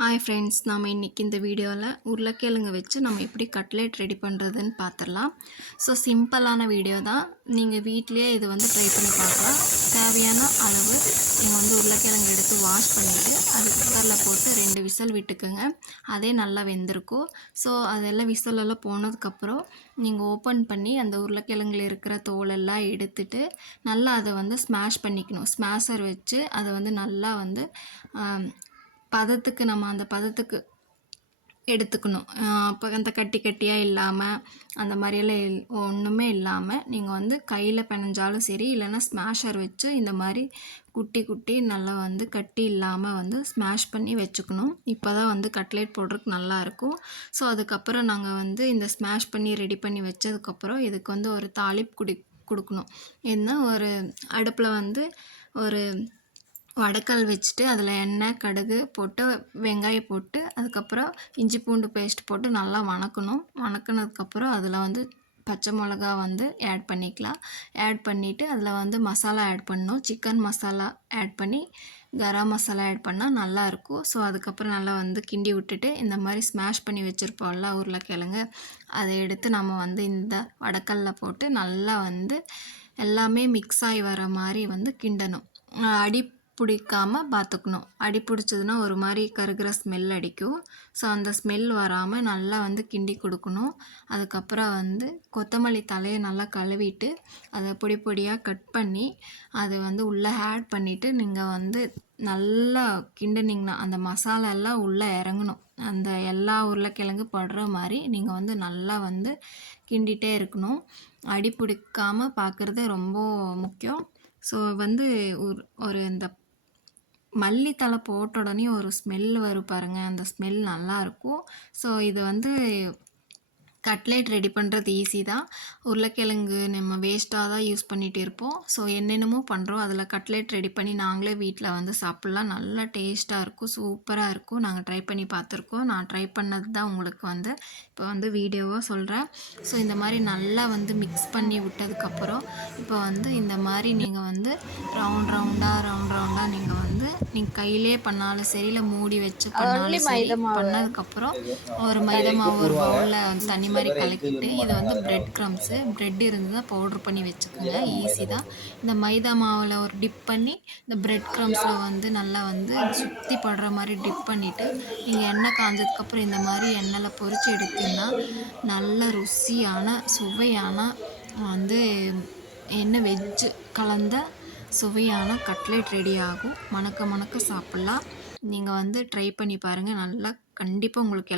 Hi friends, நாம் இன்றைக்கி இந்த வீடியோவில் உருளைக்கிழங்கு வச்சு நம்ம எப்படி கட்லெட் ரெடி பண்ணுறதுன்னு பார்த்துடலாம். ஸோ சிம்பிளான வீடியோ தான். நீங்கள் வீட்லேயே இது ட்ரை பண்ணி பார்க்கலாம். தேவையான அளவு நீங்கள் உருளைக்கிழங்கு எடுத்து வாஷ் பண்ணிவிட்டு அது குக்கரில் போட்டு 2 விசில் விட்டுக்குங்க. அதே நல்லா வெந்திருக்கும். ஸோ அதெல்லாம் விசிலெல்லாம் போனதுக்கப்புறம் நீங்கள் ஓப்பன் பண்ணி அந்த உருளைக்கிழங்குல இருக்கிற தோலெல்லாம் எடுத்துட்டு நல்லா அதை ஸ்மாஷ் பண்ணிக்கணும். ஸ்மாஷர் வச்சு அதை நல்லா பதத்துக்கு நம்ம அந்த பதத்துக்கு எடுத்துக்கணும். அப்போ அந்த கட்டி கட்டியாக இல்லாமல் அந்த மாதிரியெல்லாம் ஒன்றுமே இல்லாமல் நீங்கள் கையில் பிணைஞ்சாலும் சரி, இல்லைன்னா ஸ்மாஷர் வச்சு இந்த மாதிரி குட்டி குட்டி நல்லா கட்டி இல்லாமல் ஸ்மாஷ் பண்ணி வச்சுக்கணும். இப்போ தான் கட்லெட் போடுறதுக்கு நல்லாயிருக்கும். ஸோ அதுக்கப்புறம் நாங்கள் இந்த ஸ்மாஷ் பண்ணி ரெடி பண்ணி வச்சதுக்கப்புறம் இதுக்கு ஒரு தாளிப்பு கொடுக்கணும். என்ன ஒரு அடுப்பில் ஒரு வடைக்கல் வச்சுட்டு அதில் எண்ணெய், கடுகு போட்டு வெங்காயம் போட்டு அதுக்கப்புறம் இஞ்சி பூண்டு பேஸ்ட் போட்டு நல்லா வணக்கணும். வணக்கினதுக்கப்புறம் அதில் பச்சை மிளகா ஆட் பண்ணிக்கலாம். ஆட் பண்ணிவிட்டு அதில் மசாலா ஆட் பண்ணணும். சிக்கன் மசாலா ஆட் பண்ணி கரம் மசாலா ஆட் பண்ணால் நல்லாயிருக்கும். ஸோ அதுக்கப்புறம் நல்லா கிண்டி விட்டுட்டு இந்த மாதிரி ஸ்மாஷ் பண்ணி வச்சுருப்போம்ல உருளைக்கிழங்கு, அதை எடுத்து நம்ம இந்த வடைக்கல்லில் போட்டு நல்லா எல்லாமே மிக்ஸ் ஆகி வர மாதிரி கிண்டணும். அடி பிடிக்காமல் பார்த்துக்கணும். அடி பிடிச்சதுன்னா ஒரு மாதிரி கருகிற ஸ்மெல் அடிக்கும். ஸோ அந்த ஸ்மெல் வராமல் நல்லா கிண்டி கொடுக்கணும். அதுக்கப்புறம் கொத்தமல்லி தலையை நல்லா கழுவிட்டு அதை பொடி பொடியாக கட் பண்ணி அதை உள்ளே ஆட் பண்ணிவிட்டு நீங்கள் நல்லா கிண்டினீங்கன்னா அந்த மசாலா எல்லாம் உள்ளே இறங்கணும். அந்த எல்லா உருளைக்கிழங்கு படுற மாதிரி நீங்கள் நல்லா கிண்டிகிட்டே இருக்கணும். அடி பிடிக்காமல் பார்க்குறது ரொம்ப முக்கியம். ஸோ ஒரு இந்த மல்லித்தழை போட்ட உடனே ஒரு ஸ்மெல் வரும் பாருங்கள், அந்த ஸ்மெல் நல்லாயிருக்கும். ஸோ இது கட்லெட் ரெடி பண்ணுறது ஈஸி தான். உருளைக்கிழங்கு நம்ம வேஸ்ட்டாக தான் யூஸ் பண்ணிகிட்டு இருப்போம். ஸோ என்னென்னமோ பண்ணுறோம். அதில் கட்லெட் ரெடி பண்ணி நாங்களே வீட்டில் சாப்பிட்லாம். நல்லா டேஸ்ட்டாக இருக்கும், சூப்பராக இருக்கும். நாங்கள் ட்ரை பண்ணி பார்த்துருக்கோம். நான் ட்ரை பண்ணது தான் உங்களுக்கு இப்போ வீடியோவாக சொல்கிறேன். ஸோ இந்த மாதிரி நல்லா மிக்ஸ் பண்ணி விட்டதுக்கப்புறம் இப்போ இந்த மாதிரி நீங்கள் ரவுண்ட் ரவுண்டாக நீங்கள் கையிலே பண்ணாலும் சரி, இல்லை மூடி வச்சு பண்ணாலும் சரி, பண்ணதுக்கப்புறம் ஒரு மைதா மாவு ஒரு பவுலில் தண்ணி மாதிரி கலக்கிட்டு இதை பிரெட் க்ரம்ஸு, ப்ரெட் இருந்தால் பவுட்ரு பண்ணி வச்சுக்கோங்க. ஈஸி தான். இந்த மைதா மாவில் ஒரு டிப் பண்ணி இந்த ப்ரெட் க்ரம்ஸில் நல்லா சுற்றி படுற மாதிரி டிப் பண்ணிவிட்டு நீங்கள் எண்ணெய் காஞ்சதுக்கப்புறம் இந்த மாதிரி எண்ணெயில் பொரித்து எடுத்திங்கன்னா நல்ல ருசியான சுவையான எண்ணெய் வெஜ்ஜு கலந்த சுவையான கட்லெட் ரெடி ஆகும். மணக்க மணக்க சாப்பிட்லாம். நீங்கள் ட்ரை பண்ணி பாருங்கள். நல்லா கண்டிப்பாக உங்களுக்கு